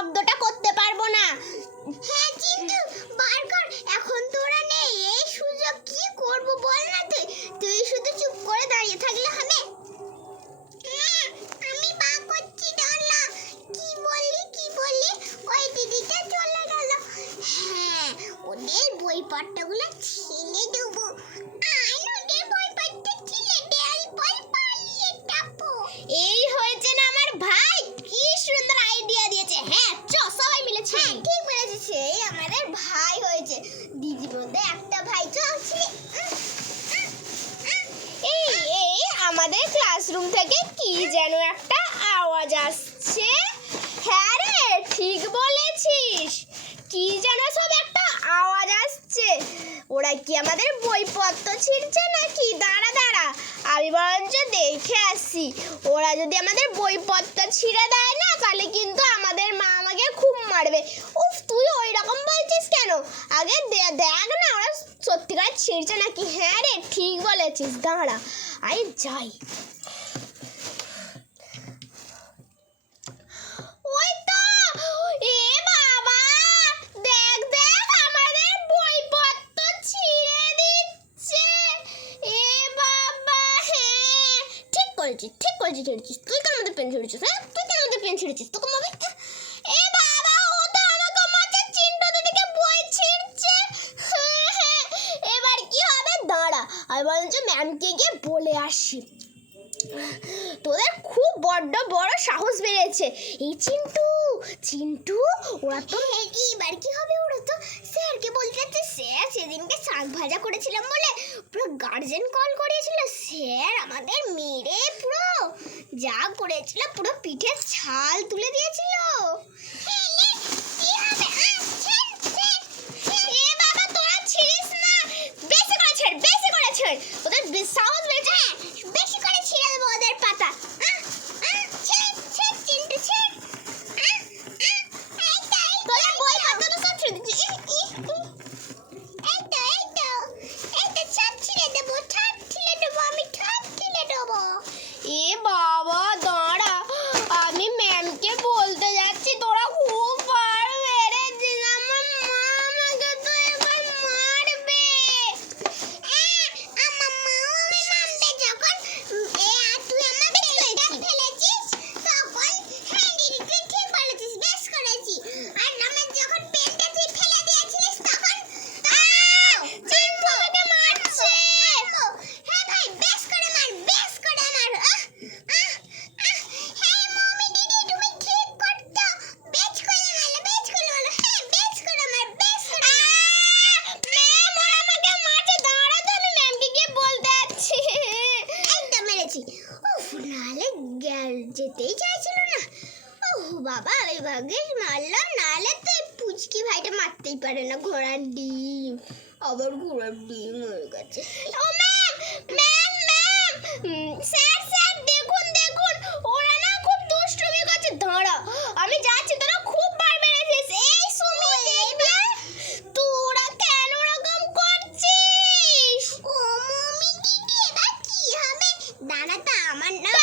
জব্দটা করতে পারব না। হ্যাঁ চিন্টু বার কর। এখন তোরা নেই। এই সুযোগ কি করব বল না তুই। তুই শুধু চুপ করে দাঁড়িয়ে থাকলে হবে। আমি বা করছি ডলা। কি বললি কি বললি? ওই দিদিটা চলে গেল। হ্যাঁ ওদের বইপত্রগুলো ছিলে আমাদের ক্লাসরুম থেকে কি যেন একটা আওয়াজ আসছে। হ্যাঁ রে, ঠিক বলেছিস। কি যেন সব একটা আওয়াজ আসছে। ওরা কি আমাদের বইপত্র ছিঁড়ছে নাকি? দাঁড়া দাঁড়া। আমি বরঞ্চ দেখে আসি। ওরা যদি আমাদের বইপত্র ছিঁড়ে দেয় না, তাহলে কিন্তু আমাদের মা আমাকে খুব মারবে। উফ, তুই ওই রকম বলছিস কেন? আগে দেখ না, ওরা সত্যিকার ছিঁড়ছে নাকি? হ্যাঁ রে, ঠিক বলেছিস, দাঁড়া আই যাই। হ্যাঁ ঠিক করেছিস ঠিক করেছিস। তুই কেন আমাদের পেন ছিঁড়েছিস হ্যাঁ? তুই কেন আমাদের পেন ছিঁড়েছিস? তোকে মাবে এ বাবা ও তো আমাকে মাছের চিন্তা দিকে বই ছিঁড়ছে হ্যাঁ, হ্যাঁ, এবার কি হবে দাঁড়া আমি বরঞ্চ ম্যামকে গিয়ে বলে আসি। তোদের খুব বড্ড বড় সাহস বেড়েছে। এই চিন্টু চিন্টু, ওরা তো কি এবার কি হবে ওরা তো? স্যারকে বলতে যাচ্ছে, স্যার সেদিনকে শাক ভাজা করেছিলাম বলে পুরো গার্জেন কল করিয়েছিল স্যার আমাদের মেরে পুরো যা করেছিল, পুরো পিঠের ছাল তুলে দিয়েছিল এ বাবা তোরা ছিড়িস না বেশি করে ছেড় বেশি করে ছেড় ওদের বে- সাহস বেড়েছে হ্যাঁ বেশি করে ছিঁড়ে দেবো ওদের পাতা আহ, আহ, ছেড়, ছেড়, চিন্টু, ছেড়। আহ, আহ, এই তো, এই তো, তোদের বই পাতা তো সব ছিঁড়ে দিচ্ছি। ইহ, ইহ, ইহ। এই তো, এই তো, এই তো, সব ছিঁড়ে দেবো, সব ছিঁড়ে দেবো, আমি সব ছিঁড়ে দেবো। এ বাবা দাঁড়া আমি ম্যামকে বলতে যাচ্ছি তোরা খুব বার মেরেছিস আমার মা আমাকে তো এবার মারবে আমার মাও আমি মারবে যখন এ আর তুই আমাকে পেনটা ফেলেছিস তখন হ্যাঁ দিদি তুই ঠিক বলেছিস বেশ করেছি আর আমার যখন পেনটা তুই ফেলে দিয়েছিলিস তখন চিন্টু আমাকে মারছে হ্যাঁ ভাই বেশ করে মার বেশ করে মার আহ আহ আহ হ্যাঁ মমি দিদি তুমি ঠিক করতো বেশ করে মারলে বেশ করে মারলে হ্যাঁ বেশ করে মার বেশ করে ম্যাম ওরা আমাকে মারছে দাঁড়া তো আমি ম্যামকে গিয়ে বলতে যাচ্ছি একদম মেরেছি উফ নাহলে গেল যেতেই চাইছিল না। ওহ বাবা আমি ভাগ্যিস মারলাম নাহলে তো এই পুচকি ভাইটা মারতেই পারে না ঘোড়ার ডিম। আবার ঘোড়ার ডিম হয়ে গেছে। ও ma'am ma'am ma'am! Sir sir দেখুন দেখুন ওরা না খুব দুষ্টুমি করছে। দাঁড়া আমি যাচ্ছি তোরা খুব বার বেড়েছিস এই সুমি দেখবে? তোরা কেন করছিস? ও মমি দিদি এবার কি হবে? দাঁড়া তো আমার না